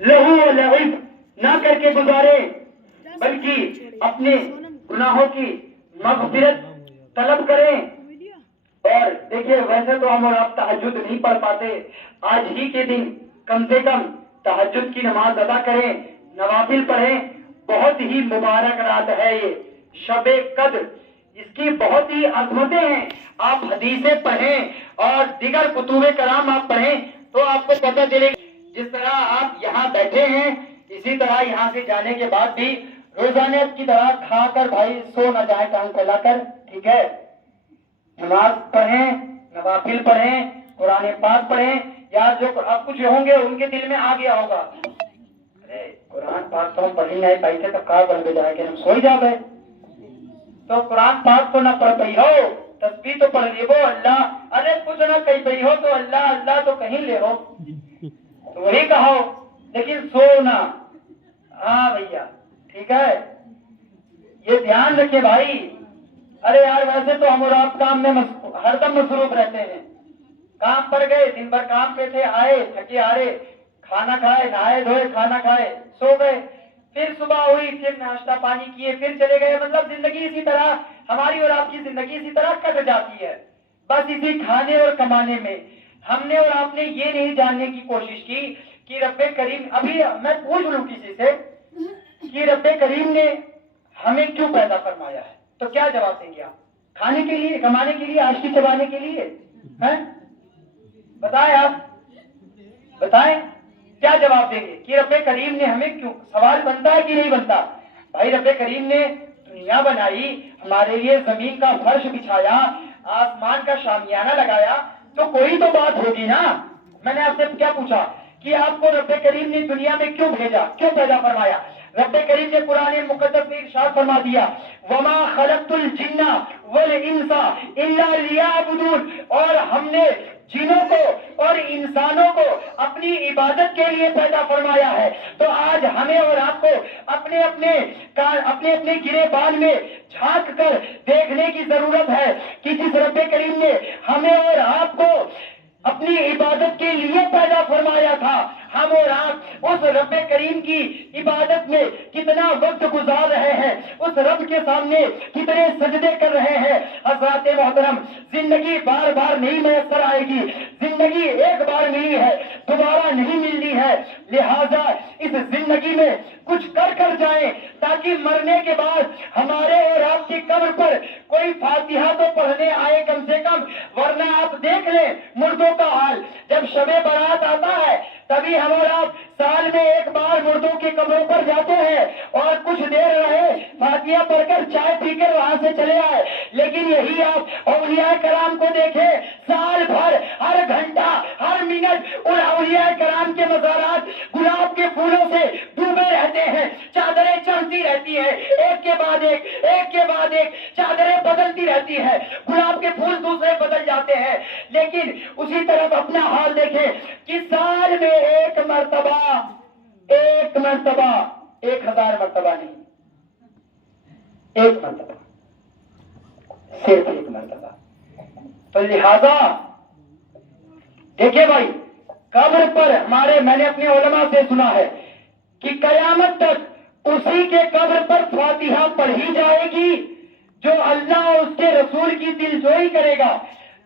لہو و لعب نہ کر کے گزارے، بلکہ اپنے گناہوں کی مغفرت طلب کریں۔ اور دیکھیے ویسے تو ہم اور آپ تہجد نہیں پڑھ پاتے، آج ہی کے دن کم سے کم تہجد کی نماز ادا کریں، نوافل پڑھیں۔ بہت ہی مبارک رات ہے یہ شب قدر، اس کی بہت ہی عظمتیں ہیں۔ آپ حدیثیں پڑھیں اور دیگر کتب کرام آپ پڑھیں تو آپ کو پتہ چلے گا۔ جس طرح آپ یہاں بیٹھے ہیں اسی طرح یہاں سے جانے کے بعد بھی روزانے کی طرح کھا کر بھائی سو نہ جائے ٹانگ پھیلا کر، ٹھیک ہے؟ نماز پڑھیں، نوافل پڑھیں، قرآن پاک پڑھیں۔ یا جو اب کچھ ہوں گے ان کے دل میں آ گیا ہوگا، ارے قرآن پاک تو ہم پڑھ ہی نہیں پائی تھے تو کہاں بن کے جائے کہ ہم سو ہی جا گئے، تو قرآن پاک تو نہ پڑھ پئی ہو، تسبیح تو پڑھ لی ہو، اللہ ارے کچھ نہ کہی پئی ہو تو اللہ اللہ تو کہیں لے ہو، تو وہی کہو، لیکن سو نہ۔ ہاں بھیا ٹھیک ہے، یہ دھیان رکھے بھائی۔ ارے یار ویسے تو ہم اور آپ کام میں ہر دم مصروف رہتے ہیں، کام پر گئے، دن بھر کام پہ تھے، آئے تھکے ہارے، کھانا کھائے، نہائے دھوئے، کھانا کھائے، سو گئے، پھر صبح ہوئی، پھر ناشتہ پانی کیے، پھر چلے گئے۔ مطلب زندگی اسی طرح، ہماری اور آپ کی زندگی اسی طرح کٹ جاتی ہے، بس اسی کھانے اور کمانے میں۔ ہم نے اور آپ نے یہ نہیں جاننے کی کوشش کی کہ رب کریم، ابھی میں پوچھ لوں کسی سے کہ رب کریم نے ہمیں کیوں پیدا فرمایا ہے، تو کیا جواب دیں گے آپ؟ کھانے کے لیے، کمانے کے لیے، آشتی چبانے کے لیے؟ بتائیں آپ، بتائیں کیا جواب دیں گے کہ رب کریم نے ہمیں کیوں؟ سوال بنتا ہے کہ نہیں بنتا؟ بھائی رب کریم نے دنیا بنائی، ہمارے لیے زمین کا فرش بچھایا، آسمان کا شامیانہ لگایا، تو کوئی تو بات ہوگی نا۔ میں نے آپ سے کیا پوچھا کہ آپ کو رب کریم نے دنیا میں کیوں بھیجا، کیوں پیدا فرمایا؟ رب کریم نے قرآن مقدس میں ارشاد فرما دیا، وما خلقت الجن والانس الا لیعبدون، اور ہم نے جنوں کو اور انسانوں کو اپنی عبادت کے لیے پیدا فرمایا ہے۔ تو آج ہمیں اور آپ کو اپنے اپنے گریبان میں جھانک کر دیکھنے کی ضرورت ہے کہ جس رب کریم نے ہمیں اور آپ کو اپنی عبادت کے لیے پیدا فرمایا تھا، ہم اور آپ اس رب کریم کی عبادت میں کتنا وقت گزار رہے ہیں، اس رب کے سامنے کتنے سجدے کر رہے ہیں۔ حضرات محترم، زندگی بار بار نہیں میسر آئے گی، زندگی ایک بار ملی ہے، دوبارہ نہیں ملنی ہے، لہذا اس زندگی میں کچھ کر جائیں تاکہ مرنے کے بعد ہمارے اور آپ کی قبر پر کوئی فاتحہ تو پڑھنے آئے کم سے کم، ورنہ آپ دیکھ لیں مردوں کا حال، جب شب برات آتا ہے تبھی ہم اور آپ سال میں ایک بار مردوں کی قبروں پر جاتے ہیں اور کچھ دیر رہے، فاتحہ پڑھ کر چائے پی کر وہاں سے چلے آئے۔ لیکن یہی آپ اولیاء کرام کو دیکھیں، سال بھر ہر گھنٹہ ہر منٹ ان اولیاء کرام کے مزارات گلاب کے پھولوں سے ڈوبے رہتے ہیں، چادریں چڑھتی رہتی ہیں، ایک کے بعد ایک چادریں بدلتی رہتی ہے، گلاب کے پھول دوسرے بدل جاتے ہیں۔ لیکن اسی طرف اپنا حال دیکھیں کہ سال میں ایک مرتبہ 1000 مرتبہ نہیں، ایک مرتبہ، صرف ایک مرتبہ۔ تو لہذا دیکھیں بھائی، قبر پر میں نے اپنے علماء سے سنا ہے کہ قیامت تک اسی کے قبر پر فاتحہ پڑھی جائے گی جو اللہ اور اس کے رسول کی دلجوئی کرے گا،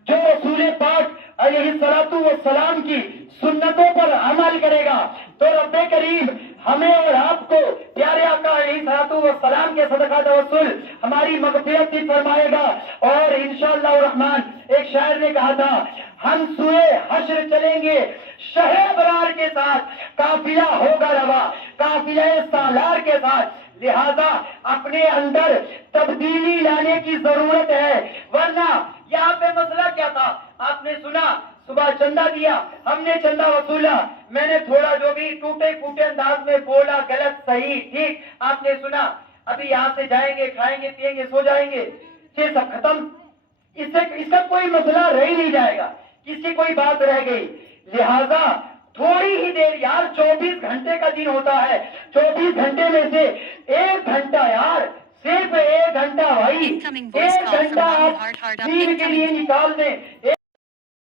جو رسول پاک علیہ الصلوۃ والسلام کی سنتوں پر عمل کرے گا۔ تو رب کریم ہمیں اور آپ کو پیارے آقا علیہ الصلوۃ والسلام کے صدقہ توسل ہماری مغفرت بھی فرمائے گا۔ اور انشاءاللہ الرحمن، ایک شاعر نے کہا تھا، ہم سوئے حشر چلیں گے شہ ابرار کے ساتھ، قافلہ ہوگا روا قافلہ سالار کے ساتھ۔ لہذا اپنے اندر تبدیلی لانے کی ضرورت ہے، ورنہ یہاں پہ مسئلہ کیا تھا؟ آپ نے سنا، صبح چندہ دیا، ہم نے چندہ وصولا، میں نے تھوڑا جو بھی ٹوٹے پھوٹے انداز میں بولا، غلط صحیح ٹھیک، آپ نے سنا، ابھی یہاں سے جائیں گے، کھائیں گے، پیئیں گے، سو جائیں گے، یہ سب ختم، اس کا کوئی مسئلہ رہ ہی نہیں جائے گا، کسی کوئی بات رہ گئی۔ لہذا تھوڑی ہی دیر یار، 24 گھنٹے کا دن ہوتا ہے، 24 گھنٹے میں سے 1 گھنٹہ یار، صرف 1 گھنٹہ بھائی، 1 گھنٹہ آپ دین کے لیے نکال دیں۔